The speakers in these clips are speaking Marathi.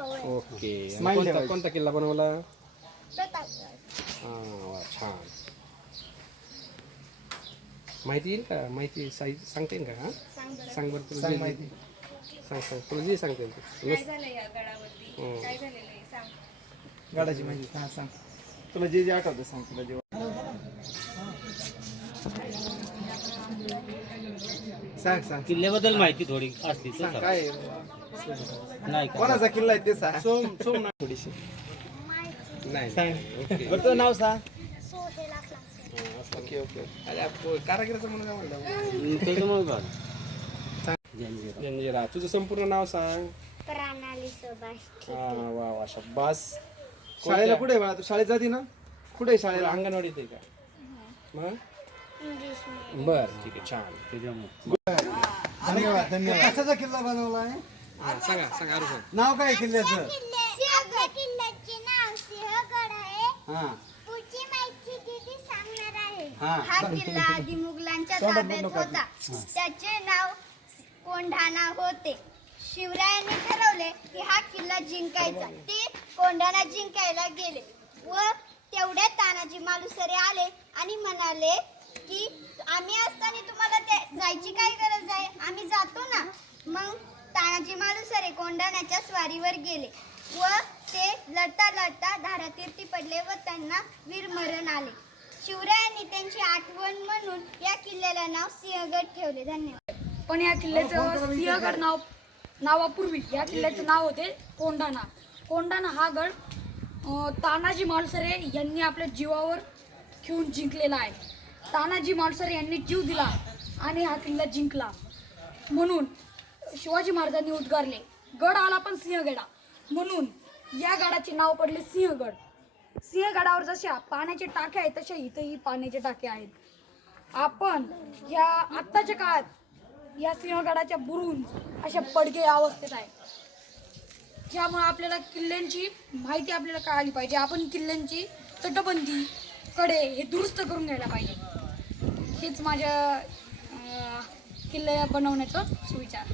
ओके. आणि Smile कोणता ठेवायची. कोणता किल्ला बनवला? हा वा छान. माहिती येईल का? माहिती सांगता येईल का? हा सांग बरं तुला सांग जे माहिती. सांग तुला जे सांगता येईल ते. काय झालं या गडावरती? काय झालेलं आहे सांग. गाडाची माहिती हा सांग. तुला जे जे आठवतं सांग तुला जे. सांग सांग किल्ल्याबद्दल माहिती थोडी असली तर सांग सांग. काय नाही का? कोणाचा किल्ला आहे ते सांग. सोम ना थोडीशी नाही सांग. ओके. बरं तुझं नाव सांग. हा, असं. Okay okay. अरे कारागिराचं म्हणून काय म्हणलं? त्याच्यामुळे का? जंजिरा. तुझं संपूर्ण नाव सांग. प्रणाली सुभाष हा वा वा शब्बास. शाळेला कुठे आहे बाळा तू शाळेत जाते ना कुठे आहे शाळेला अंगणवाडीत आहे का? मग इंग्लिश बर ठीक आहे छान. त्याच्यामुळे धन्यवाद धन्यवाद. कशाचा किल्ला बनवला आहे हा, सांगा सांगा अरे नाव काय किल्ल्याचं किल्ल्याचे नाव सिंहगड आहे. हा पुढची माहिती दीदी सांगणार आहे. हा हा किल्ला आधी मुघलांच्या ताब्यात होता. त्याचे नाव कोंढाणा होते. शिवरायांनी ठरवले की हा किल्ला जिंकायचा. ते कोंढाणा जिंकायला गेले व तेवढ्यात तानाजी मालुसरे आले आणि म्हणाले की आम्ही असताना तुम्हाला ते जायची काय गरज आहे, आम्ही जातो ना. मग तानाजी मालुसरे कोंढाण्याच्या स्वारीवर गेले व ते लढता लढता धारातीर्थी पडले व त्यांना वीरमरण आले. शिवरायांनी त्यांची आठवण म्हणून या किल्ल्याला नाव सिंहगड ठेवले. धन्यवाद. पण या किल्ल्याचं सिंहगड नावापूर्वी या किल्ल्याचं नाव होते कोंढाणा. कोंढाणा हा गड तानाजी मालुसरे यांनी आपल्या जीवावर घेऊन जिंकलेला आहे. तानाजी मालुसरे यांनी जीव दिला आणि हा किल्ला जिंकला म्हणून शिवाजी महाराजांनी उद्गारले गड आला पण सिंहगडा, म्हणून या गडाचे नाव पडले सिंहगड. सिंहगडावर जशा पाण्याचे टाके आहेत तशा इथंही पाण्याचे टाके आहेत. आपण या आत्ताच्या काळात या सिंहगडाच्या बुरून अशा पडके अवस्थेत आहे. त्यामुळे आपल्याला किल्ल्यांची माहिती आपल्याला कळाली पाहिजे. आपण किल्ल्यांची तटबंदी कडे हे दुरुस्त करून घ्यायला पाहिजे. हेच माझ्या किल्ले बनवण्याचं सुविचार.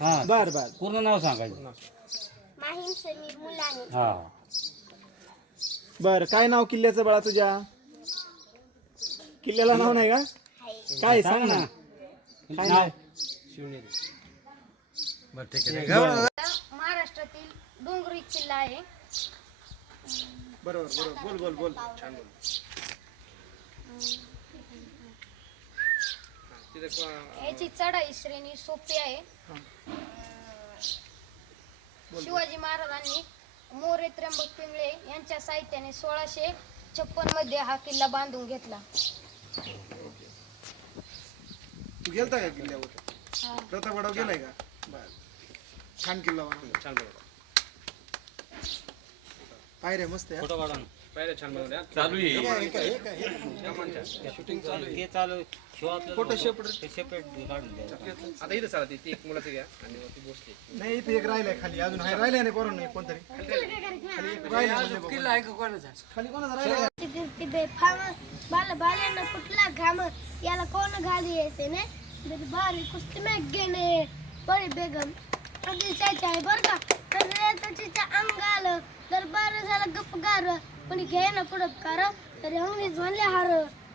हा बर बर पूर्ण नाव सांगायचं. माहीम समीर मुलानी. हा बर काय नाव किल्ल्याचं बाळा तुझ्या किल्ल्याला नाव नाही का काय सांग ना काय नाव शिवनेरी. महाराष्ट्रातील डोंगरी किल्ला आहे. बरोबर बरोबर बोल बोल बोल छान बोल. तिथे याची चढाई श्रेणी सोपी आहे. शिवाजी महाराजांनी मोरे त्र्यंबक पिंगळे यांच्या साहित्याने 1656 मध्ये हा किल्ला बांधून घेतला. तू गेलता का किल्ल्यावर प्रतापगडावर गेलाय का बर छान किल्ला बनवला छान बनवलं. पायऱ्या मस्त आहे फोटो काढा ना. पाहिलं छान बनवलं. चालू आहे शूटिंग चालू आहे. ते चालू शो आपल्याला फोटो सेपरेट काढून द्या. आता इथं चालत ती एक मुलाचं घ्या आणि वरती बसली. नाही इथे एक राहिलाय खाली अजून आहे राहिलाय नाही पोरांनो एक कोणतरी खाली एक राहिलाय किल्ला आहे का कोणाचा खाली कोणाचा राहिलाय बाल्यांना कुठला घाम याला कोण घाली येते ने बारी कुस्ती में गेले बड़ी बेगम चाचा आहे बर का. तर त्याच्या अंगाला दरबार झाला गपगार पण घे ना पुढं कार तरी अंगणीच म्हणले हार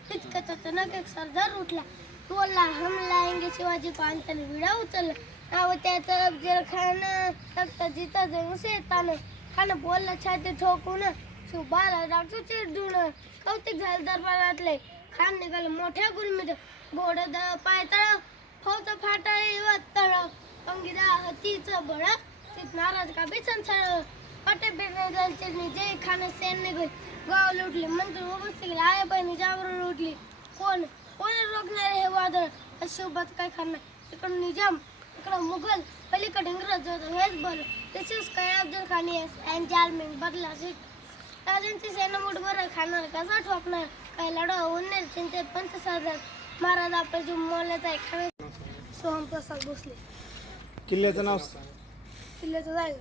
तितकं नक एक सरदार उठला बोलला हम लाएंगे शिवाजी को अंतने विडा उचलला नाव त्याचं अफजल खान तख्त जिता जाऊन शेतानं खान बोलला छाती ठोकून शिवबाला डाकतो चिरडून कौतिक झालं दरबारातले. खान निघालं मोठ्या गुलमीत घोड पायतळ फौज फाटा तळ अंगिरा हतीचं बळ तिथ नाराज का बेसन छळ पटे बेटल चिरणी जय खान सेन निघाल गाव लुटले मंत्र उभं गेले आया बहिणी जावरून उठली कोण कोण रोखणार हे वादळ सोबत काय करणार इकडं निजाम इकडं मुघल पलीकडे इंग्रज होतं हेच बरं. तसेच काय अफजल खान अँड जालमेन बदला सीट राजांची सेना मुठभर खाणार कसा ठोकणार काय लढा होणार चिंतेत पंत सरदार महाराज आपला जीव मोलाचा आहे खाणार. सोहम प्रसाद भोसले. किल्ल्याचं नाव किल्ल्याचं रायगड.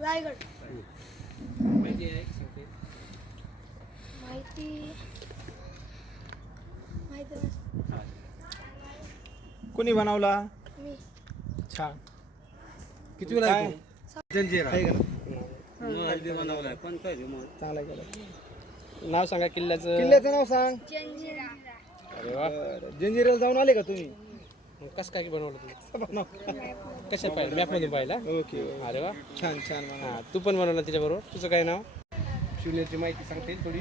रायगड माहिती आहे सांगते. माहिती नाही. कोणी बनवला मी छान किती वेळा आहे तो? जंजिरा आहे का ना? महल बी बनवलाय पण काय ते महल चांगला केला. नाव सांगा किल्ल्याचं. किल्ल्याचं नाव सांग. अरे वा. जंजिराला जाऊन आले का तुम्ही? मग कसं काय बनवलं तुम्ही? बनव. कशा पाहिलं मॅपमधून पाहिला? ओके अरे वा. छान छान म्हणा. हां तू पण बनवलं त्याच्याबरोबर. तुझं काय नाव? शिवनेरची माहिती सांगते थोडी.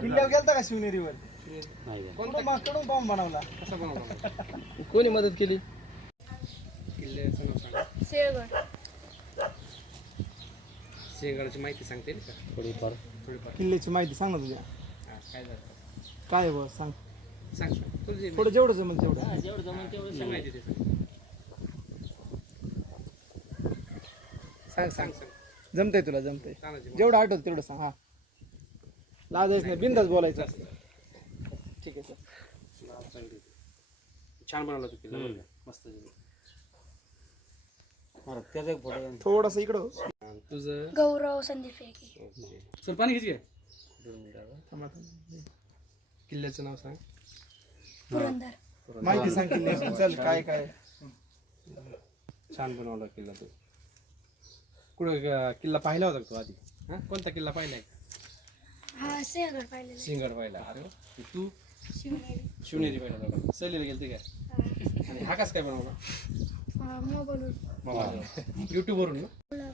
किल्ल्यावर गेलता का शिवनेरीवर? नाही कोणता मागकडून बॉम्ब बनवला? कसा बनवला? कोणी मदत केली? किल्ल्याचं नाव सांगा. सिंहगडाची माहिती सांगते का थोडीफार थोडीफार? किल्ल्याची माहिती सांग ना तुझ्या. हां काय झालं काय आहे बस सांग. सांग सांग तुझी थोडं जेवढं जमेल तेवढं. जेवढं जमेल तेवढं सांग माहिती ते सांग सांग सांग जमतंय तुला जमतंय. तानाजी जेवढं आठवत तेवढं सांग. हा लाजायचं नाही बिंदास बोलायचं असतं. ठीक आहे सर. छान बनवला तू किल्ला बरं का? मस्त त्याचा एक फोटो थोडंसं इकडं हो. तुझं गौरव संदीप फेके. चल पाणी घ्यायची काय? थांबा, थांबा. किल्ल्याचं नाव सांग. पुरंदर. माहिती सांग किल्ल्याची. चल काय काय. छान बनवला किल्ला तू. कुठं किल्ला पाहिला होता का तू आधी? हां कोणता किल्ला पाहिलाय? हा सिंहगड पाहिलेला. सिंहगड पाहिला. अरे वा. तू शिवनेरी. शिवनेरी पाहिला होता. सहलीला गेलते काय? आणि हा कसं काय बनवला? मोबाईल. युट्यूबवरून ना?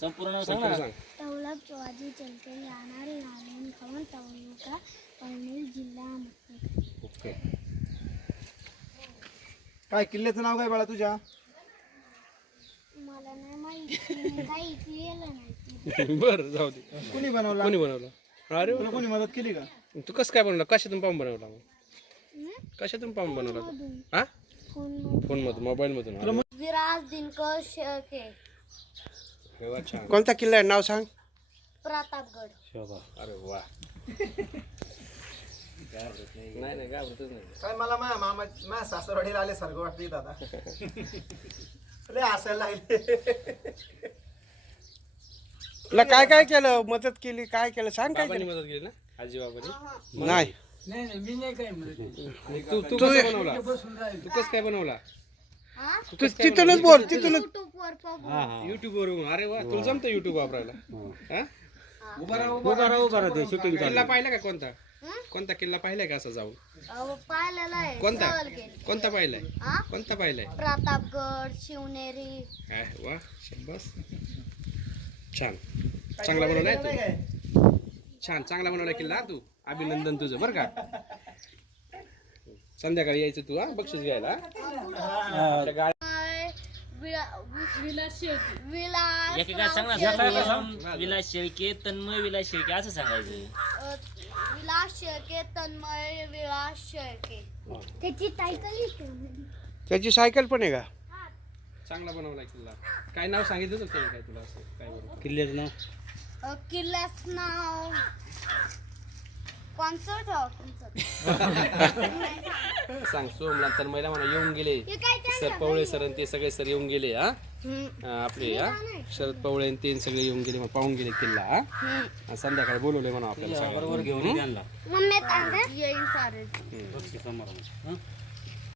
संपूर्ण नाव सांग ना सांग. तवलक चौहाजी चलते राहणार नारायण खवन तालुका पनवेल जिल्हा अहमदनगर. ओके. काय किल्ल्याचं नाव काय बाळा तुझ्या? मला नाही माहिती काही लिहिलं नाही. बरं जाऊ दे. कुणी बनवला? कोणी बनवलं? अरे वा. तुला कोणी मदत केली का? तू कसं काय बनवला? कशातून पाहून बनवला मग? कशातून पाहून बनवला तू? हा फोनमधून मोबाईलमधून? विराज दिनकर शेळके. अरे वा छान. कोणता किल्ला आहे नाव सांग. प्रतापगड. शोभा अरे वा. नाही नाही घाबरतच नाही. काय मला माझ्या सासरवाडीला आले सारखं वाटतं दादा. लय हसायला लागले. तुला काय काय केलं मदत केली काय केलं सांग काय बाबांनी मदत केली ना? आजी बाबांनी? नाही तू तू कसं बनवला? तू कसं काय बनवला? तू तिथूनच बोल तिथूनच यूट्यूबवर बघू. युट्यूब वरून. अरे वा तुला जमतं युट्यूब वापरायला? हा? उभा राहा ते शूटिंग किल्ला पाहिला का कोणता? कोणता किल्ला पाहिलाय का असं जाऊन? पाहिलेला आहे. कोणता? सहल केली. कोणता पाहिलाय? हा? कोणता पाहिलाय? प्रतापगड शिवनेरी. वा बस छान. चांगला बनवलाय तू. छान चांगला बनवलाय किल्ला तू. अभिनंदन तुझं बरं का. संध्याकाळी यायचं तू हा बक्षीस घ्यायला. विलास एकेका सांग ना सकाळपासून विलास शेळके तन्मय विलास शेळके असं सांगायचं. विलास शेळके तन्मय विलास शेळके. त्याची टायटल त्याची सायकल पण आहे का? चांगला बनवलाय किल्ला. काय नाव सांगितलं होतं त्याने काय तुला असं काय बरोबर? किल्ल्याचं नाव किल्ल्याचं नाव कोणचं ठेवा तुमचं. सांग. सोमला तर महिला म्हणा येऊन गेले हे काय ते? सर पवळे सर आणि ते सगळे सर येऊन गेले. हा आपले हा शरद पवळे आणि ते सगळे येऊन गेले मग पाहून गेले किल्ला. हा आणि संध्याकाळी बोलवले म्हणा आपल्याला बरोबर घेऊन ये त्यांना मम्मी येईन सारे. बक्षीस समारंभ.